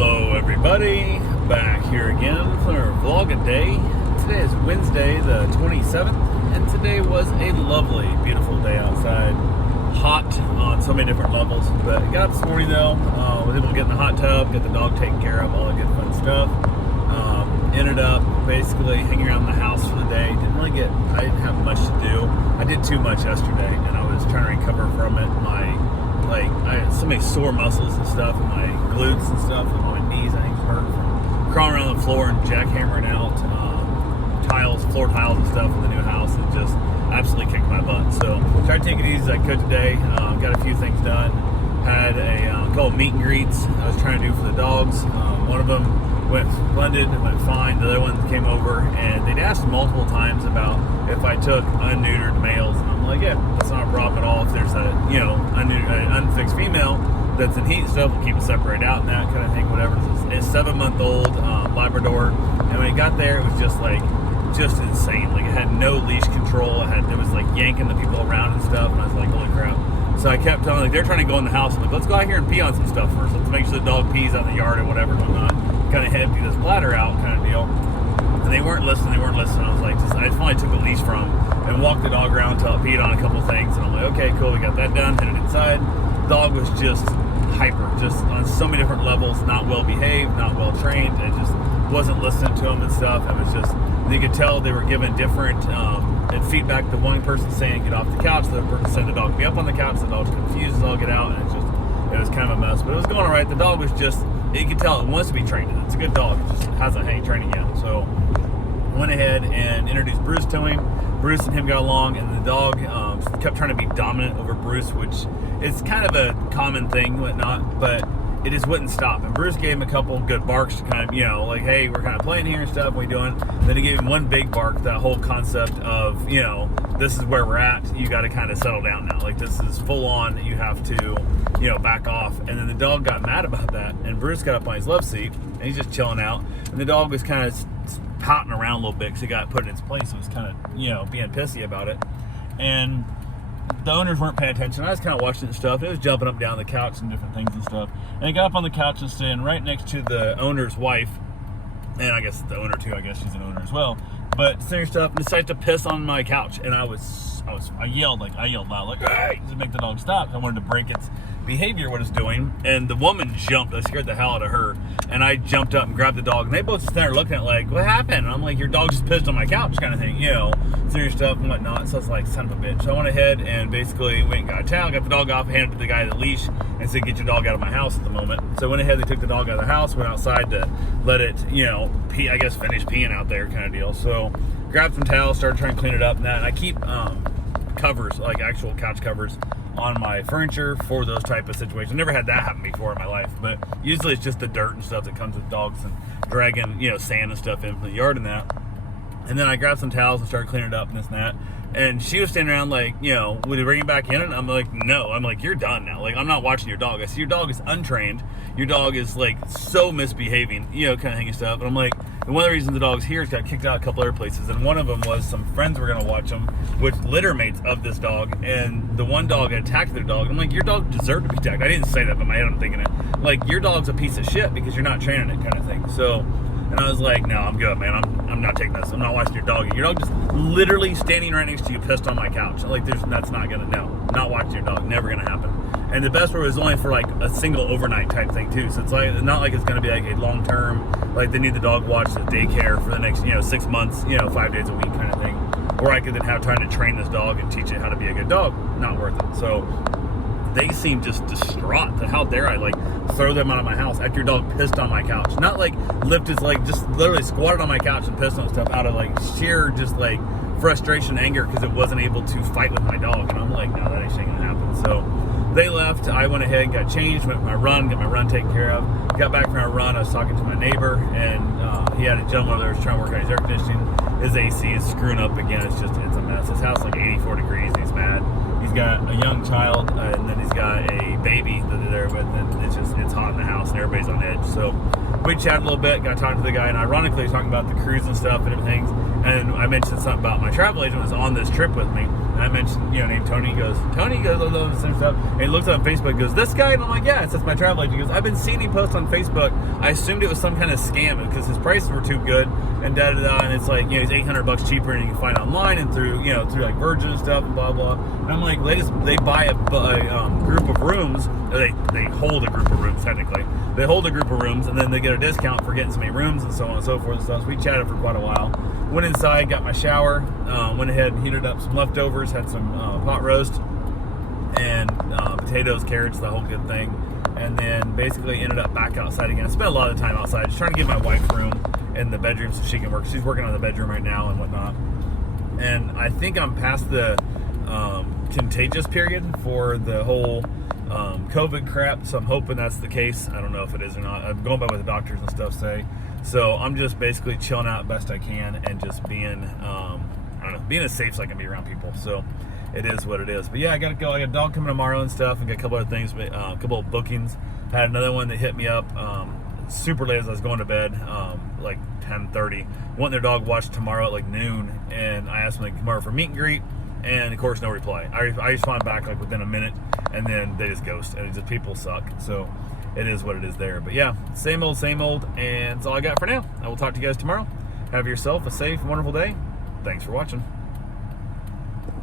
Hello everybody, back here again for our vlog a day. Today is Wednesday the 27th, and today was a lovely, beautiful day outside. Hot on so many different levels, but got up this morning though, was able to get in the hot tub, get the dog taken care of, all the good fun stuff. Ended up basically hanging around the house for the day. I didn't have much to do. I did too much yesterday, and I was trying to recover from it. I had so many sore muscles and stuff, and my glutes and stuff, and my knees, I think, hurt from crawling around the floor and jackhammering out floor tiles and stuff in the new house, and just absolutely kicked my butt. So tried to take it easy as I could today. Got a few things done. Had a couple of meet and greets I was trying to do for the dogs. One of them went splendid, went fine. The other one came over, and they'd asked multiple times about if I took unneutered males, and I'm like, yeah, that's not a problem at all. If there's a unfixed female that's in heat and stuff, we'll keep it separated out and that kind of thing, whatever. It's a 7-month-old Labrador, and when it got there, it was just insane. Like, it had no leash control. It was like yanking the people around and stuff, and I was like, holy crap. So I kept telling, like, they're trying to go in the house. I'm like, let's go out here and pee on some stuff first. Let's make sure the dog pees out in the yard or whatever, whatnot. Kind of empty this bladder out kind of deal. And they weren't listening. I was like, I finally took the leash from them and walked the dog around until I peed on a couple things. And I'm like, okay, cool, we got that done, hit it inside. The dog was just hyper, just on so many different levels, not well behaved, not well trained. It just wasn't listening to them and stuff. It was just, you could tell they were given different feedback. The one person saying get off the couch, the other person saying the dog be up on the couch. The dog's confused as all get out, and it was kind of a mess. But it was going all right. The dog was just, you could tell it wants to be trained. It's a good dog. It just hasn't had any training yet. So went ahead and introduced Bruce to him. Bruce and him got along, and the dog kept trying to be dominant over Bruce, which is kind of a common thing, whatnot, but it just wouldn't stop. And Bruce gave him a couple good barks to kind of, like, hey, we're kind of playing here and stuff, what are you doing? Then he gave him one big bark, that whole concept of, this is where we're at, you got to kind of settle down now. Like, this is full on, you have to, back off. And then the dog got mad about that, and Bruce got up on his love seat, and he's just chilling out, and the dog was kind of pouting around a little bit because he got put in its place. It was kind of, being pissy about it. And the owners weren't paying attention. I was kind of watching it and stuff. It was jumping up and down the couch and different things and stuff. And it got up on the couch and staying right next to the owner's wife. And I guess the owner too, I guess she's an owner as well. But sitting stuff and decided to piss on my couch. And I yelled loud, like, hey, to make the dog stop. I wanted to break its behavior, what it's doing. And the woman jumped. I scared the hell out of her. And I jumped up and grabbed the dog. And they both just there looking at like, what happened? And I'm like, your dog just pissed on my couch kind of thing, serious stuff and whatnot. So I was like, son of a bitch. So I went ahead and basically went and got a towel, got the dog off, handed it to the guy the leash, and said, get your dog out of my house at the moment. So I went ahead, they took the dog out of the house, went outside to let it, pee, I guess finish peeing out there kind of deal. So grabbed some towels, started trying to clean it up and that. And I keep covers, like actual couch covers, on my furniture for those type of situations. Never had that happen before in my life, but usually it's just the dirt and stuff that comes with dogs and dragging, sand and stuff in from the yard and that. And then I grabbed some towels and started cleaning it up and this and that. And she was standing around like, would you bring him back in? And I'm like, no. I'm like, you're done now. Like, I'm not watching your dog. I see your dog is untrained. Your dog is like so misbehaving, kind of thing and stuff. And I'm like, and one of the reasons the dog's here is got kicked out a couple other places. And one of them was some friends were going to watch him, which litter mates of this dog. And the one dog had attacked their dog. I'm like, your dog deserved to be attacked. I didn't say that, but in my head I'm thinking it. Like, your dog's a piece of shit because you're not training it kind of thing. So, and I was like, no, I'm good, man. I'm not taking this. I'm not watching your dog. Your dog just literally standing right next to you, pissed on my couch. Like, that's not gonna, no, not watching your dog. Never gonna happen. And the best part was only for like a single overnight type thing too. So it's like, not like it's gonna be like a long term, like they need the dog watched at daycare for the next, 6 months, 5 days a week kind of thing. Or I could then have time to train this dog and teach it how to be a good dog. Not worth it. So they seem just distraught that how dare I like throw them out of my house after your dog pissed on my couch. Not like lift his leg, just literally squatted on my couch and pissed on stuff out of like sheer just like frustration, anger because it wasn't able to fight with my dog. And I'm like, no, that ain't gonna happen. So they left. I went ahead, got changed, went for my run, got my run taken care of. Got back from our run. I was talking to my neighbor, and he had a gentleman there was trying to work on his air conditioning. His AC is screwing up again. It's a mess. His house is like 84 degrees. And he's mad. He's got a young child, and then he's got a baby that they're there with, and it's hot in the house, and everybody's on edge. So we chatted a little bit, got talking to the guy, and ironically, talking about the cruise and stuff and everything. And I mentioned something about my travel agent was on this trip with me. And I mentioned, named Tony. He goes, I love the same stuff. And he looks on Facebook, goes, this guy? And I'm like, yeah, it's my travel agent. He goes, I've been seeing him post on Facebook. I assumed it was some kind of scam because his prices were too good and da-da-da. And it's like, he's $800 cheaper and you can find it online and through like Virgin and stuff and blah, blah. And I'm like, they buy a group of rooms. They hold a group of rooms, technically. They hold a group of rooms and then they get a discount for getting so many rooms and so on and so forth and stuff. So we chatted for quite a while. Went inside, got my shower, went ahead and heated up some leftovers, had some pot roast and potatoes, carrots, the whole good thing. And then basically ended up back outside again. I spent a lot of time outside just trying to give my wife room in the bedroom so she can work. She's working on the bedroom right now and whatnot. And I think I'm past the contagious period for the whole COVID crap, so I'm hoping that's the case. I don't know if it is or not. I'm going by what the doctors and stuff say. So I'm just basically chilling out best I can and just being, being as safe as I can be around people. So it is what it is. But yeah, I gotta go. I got a dog coming tomorrow and stuff, and got a couple other things, a couple of bookings. Had another one that hit me up super late as I was going to bed, like 10:30. Want their dog watched tomorrow at like noon, and I asked them to come over for meet and greet. And of course, no reply. I respond back like within a minute, and then they just ghost. And it's just people suck. So it is what it is there. But yeah, same old, and that's all I got for now. I will talk to you guys tomorrow. Have yourself a safe, wonderful day. Thanks for watching.